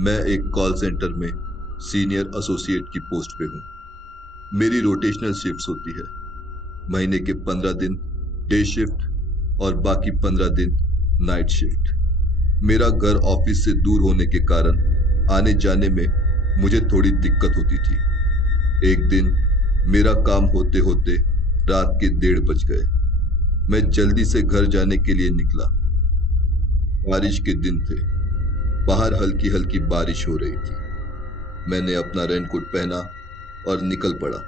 मैं एक call centre में सीनियर एसोसिएट की पोस्ट पे हूँ। मेरी रोटेशनल शिफ्ट्स होती है। महीने के 15 दिन डे शिफ्ट और बाकी 15 दिन नाइट शिफ्ट। मेरा घर ऑफिस से दूर होने के कारण आने जाने में मुझे थोड़ी दिक्कत होती थी। एक दिन मेरा काम होते होते रात के 1:30 बज गए। मैं जल्दी से घर जाने के लिए निकला। बारिश के दिन थे। बाहर हल्की हल्की बारिश हो रही थी। मैंने अपना रेनकोट पहना और निकल पड़ा।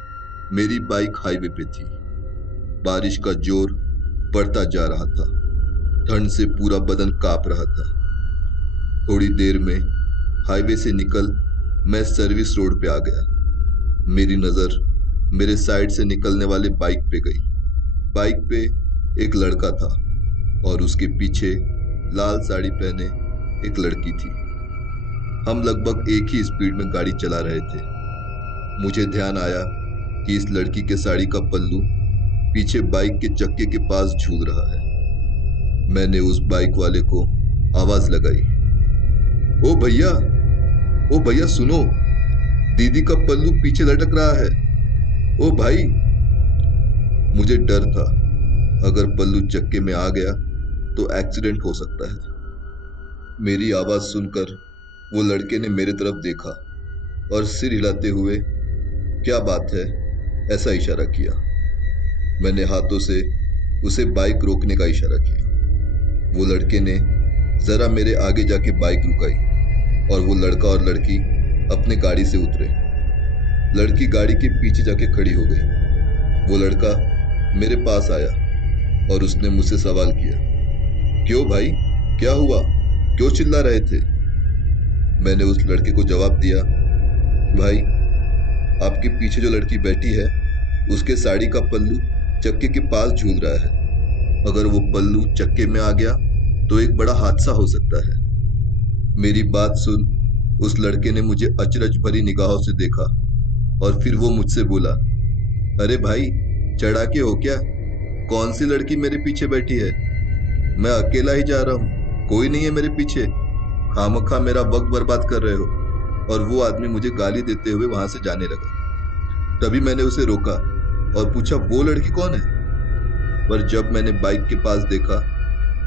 मेरी बाइक हाईवे पे थी। बारिश का जोर बढ़ता जा रहा था। ठंड से पूरा बदन कांप रहा था। थोड़ी देर में हाईवे से निकल मैं सर्विस रोड पे आ गया। मेरी नजर मेरे साइड से निकलने वाले बाइक पे गई। बाइक पे एक लड़का था और उसके पीछे लाल साड़ी पहने एक लड़की थी। हम लगभग एक ही स्पीड में गाड़ी चला रहे थे। मुझे ध्यान आया कि इस लड़की के साड़ी का पल्लू पीछे बाइक के चक्के के पास झूल रहा है। मैंने उस बाइक वाले को आवाज लगाई, ओ भैया, ओ भैया सुनो, दीदी का पल्लू पीछे लटक रहा है। ओ भाई। मुझे डर था, अगर पल्लू चक्के में आ गया तो एक्सीडेंट हो सकता है। मेरी आवाज सुनकर वो लड़के ने मेरे तरफ देखा और सिर हिलाते हुए क्या बात है ऐसा इशारा किया। मैंने हाथों से उसे बाइक रोकने का इशारा किया। वो लड़के ने जरा मेरे आगे जाके बाइक रुकाई और वो लड़का और लड़की अपने गाड़ी से उतरे। लड़की गाड़ी के पीछे जाके खड़ी हो गई। वो लड़का मेरे पास आया और उसने मुझसे सवाल किया, क्यों भाई, क्या हुआ, क्यों चिल्ला रहे थे? मैंने उस लड़के को जवाब दिया, भाई, आपके पीछे जो लड़की बैठी है उसके साड़ी का पल्लू चक्के के पास झूल रहा है। अगर वो पल्लू चक्के में आ गया तो एक बड़ा हादसा हो सकता है। मेरी बात सुन उस लड़के ने मुझे अचरज भरी निगाहों से देखा और फिर वो मुझसे बोला, अरे भाई, चढ़ा के हो क्या? कौन सी लड़की मेरे पीछे बैठी है? मैं अकेला ही जा रहा हूँ, कोई नहीं है मेरे पीछे। खामखा मेरा वक्त बर्बाद कर रहे हो। और वो आदमी मुझे गाली देते हुए वहां से जाने लगा। तभी मैंने उसे रोका और पूछा, वो लड़की कौन है? पर जब मैंने बाइक के पास देखा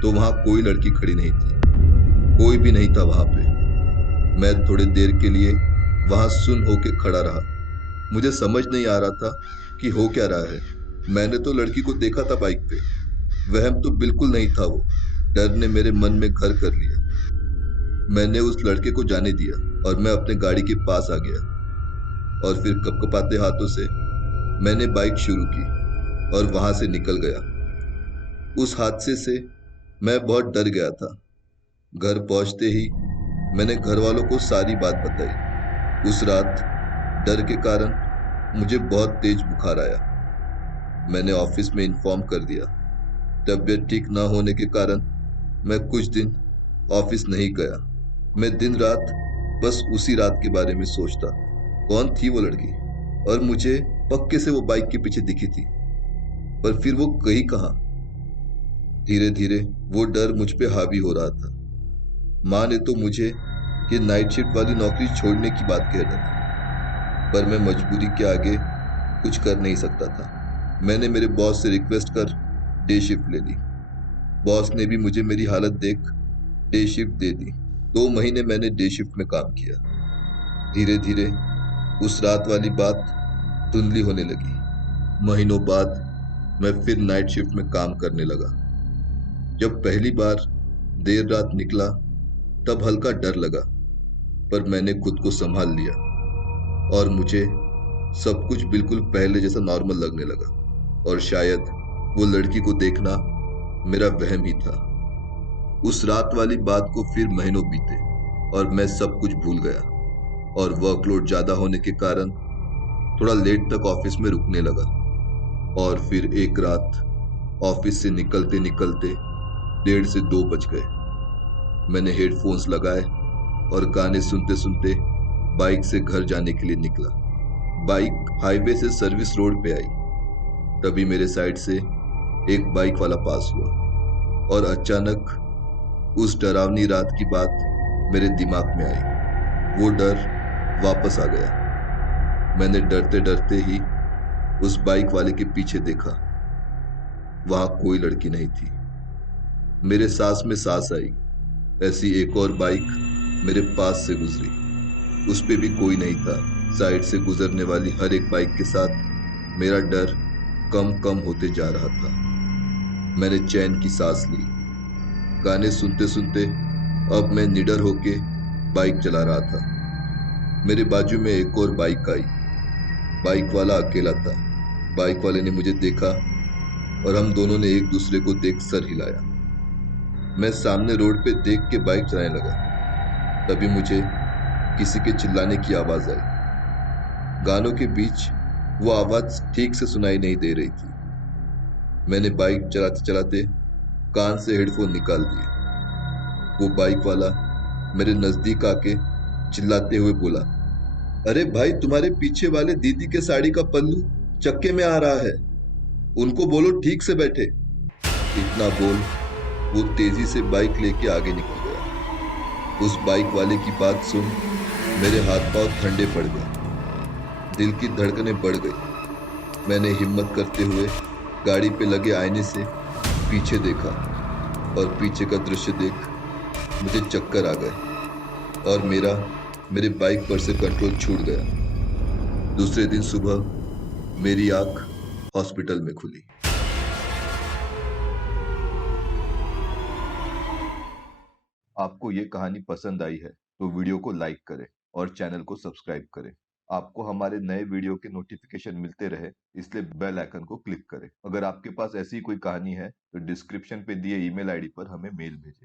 तो वहां कोई लड़की खड़ी नहीं थी। कोई भी नहीं था वहां पे। मैं थोड़ी देर के लिए वहां सुन होके खड़ा रहा। मुझे समझ नहीं आ रहा था कि हो क्या रहा है। मैंने तो लड़की को देखा था बाइक पे। वहम तो बिल्कुल नहीं था वो। डर ने मेरे मन में घर कर लिया। मैंने उस लड़के को जाने दिया और मैं अपने गाड़ी के पास आ गया और फिर कपकपाते हाथों से मैंने बाइक शुरू की और वहां से निकल गया। उस हादसे से मैं बहुत डर गया था। घर पहुंचते ही मैंने घर वालों को सारी बात बताई। उस रात डर के कारण मुझे बहुत तेज बुखार आया। मैंने ऑफिस में इन्फॉर्म कर दिया। तबीयत ठीक ना होने के कारण मैं कुछ दिन ऑफिस नहीं गया। मैं दिन रात बस उसी रात के बारे में सोचता, कौन थी वो लड़की? और मुझे पक्के से वो बाइक के पीछे दिखी थी, पर फिर वो गई कहाँ? धीरे धीरे वो डर मुझ पे हावी हो रहा था। माँ ने तो मुझे ये नाइट शिफ्ट वाली नौकरी छोड़ने की बात कह डाली, पर मैं मजबूरी के आगे कुछ कर नहीं सकता था। मैंने मेरे बॉस से रिक्वेस्ट कर डे शिफ्ट ले ली। बॉस ने भी मुझे मेरी हालत देख डे शिफ्ट दे दी। 2 महीने मैंने डे शिफ्ट में काम किया। धीरे धीरे उस रात वाली बात धुंधली होने लगी। महीनों बाद मैं फिर नाइट शिफ्ट में काम करने लगा। जब पहली बार देर रात निकला तब हल्का डर लगा, पर मैंने खुद को संभाल लिया और मुझे सब कुछ बिल्कुल पहले जैसा नॉर्मल लगने लगा। और शायद वो लड़की को देखना मेरा वहम ही था। उस रात वाली बात को फिर महीनों बीते और मैं सब कुछ भूल गया और वर्कलोड ज्यादा होने के कारण थोड़ा लेट तक ऑफिस में रुकने लगा। और फिर एक रात ऑफिस से निकलते निकलते 1:30 से 2 बज गए। मैंने हेडफोन्स लगाए और गाने सुनते सुनते बाइक से घर जाने के लिए निकला। बाइक हाईवे से सर्विस रोड पे आई। तभी मेरे साइड से एक बाइक वाला पास हुआ और अचानक उस डरावनी रात की बात मेरे दिमाग में आई। वो डर वापस आ गया। मैंने डरते डरते ही उस बाइक वाले के पीछे देखा। वहां कोई लड़की नहीं थी। मेरे सांस में सांस आई। ऐसी एक और बाइक मेरे पास से गुजरी। उस पे भी कोई नहीं था। साइड से गुजरने वाली हर एक बाइक के साथ मेरा डर कम कम होते जा रहा था। मैंने चैन की सांस ली। गाने सुनते सुनते अब मैं निडर होके बाइक चला रहा था। मेरे बाजू में एक और बाइक आई। बाइक वाला अकेला था। बाइक वाले ने मुझे देखा और हम दोनों ने एक दूसरे को देख सर हिलाया। मैं सामने रोड पे देख के बाइक चलाने लगा। तभी मुझे किसी के चिल्लाने की आवाज आई। गानों के बीच वो आवाज ठीक से सुनाई नहीं दे रही थी। मैंने बाइक चलाते चलाते कान से हेडफोन निकाल दिए। वो बाइक वाला मेरे नजदीक आके चिल्लाते हुए बोला, अरे भाई, तुम्हारे पीछे वाले दीदी के साड़ी का पल्लू चक्के में आ रहा है, उनको बोलो ठीक से बैठे। इतना बोल वो तेजी से बाइक लेके आगे निकल गया। उस बाइक वाले की बात सुन मेरे हाथ पांव ठंडे पड़ गए। दिल की धड़कनें बढ़ गई। मैंने हिम्मत करते हुए गाड़ी पे लगे आईने से पीछे देखा और पीछे का दृश्य देख मुझे चक्कर आ गए और मेरे बाइक पर से कंट्रोल छूट गया। दूसरे दिन सुबह मेरी आंख हॉस्पिटल में खुली। आपको ये कहानी पसंद आई है तो वीडियो को लाइक करें और चैनल को सब्सक्राइब करें। आपको हमारे नए वीडियो के नोटिफिकेशन मिलते रहे, इसलिए बेल आइकन को क्लिक करें। अगर आपके पास ऐसी कोई कहानी है तो डिस्क्रिप्शन पे दिए ईमेल आईडी पर हमें मेल भेजें।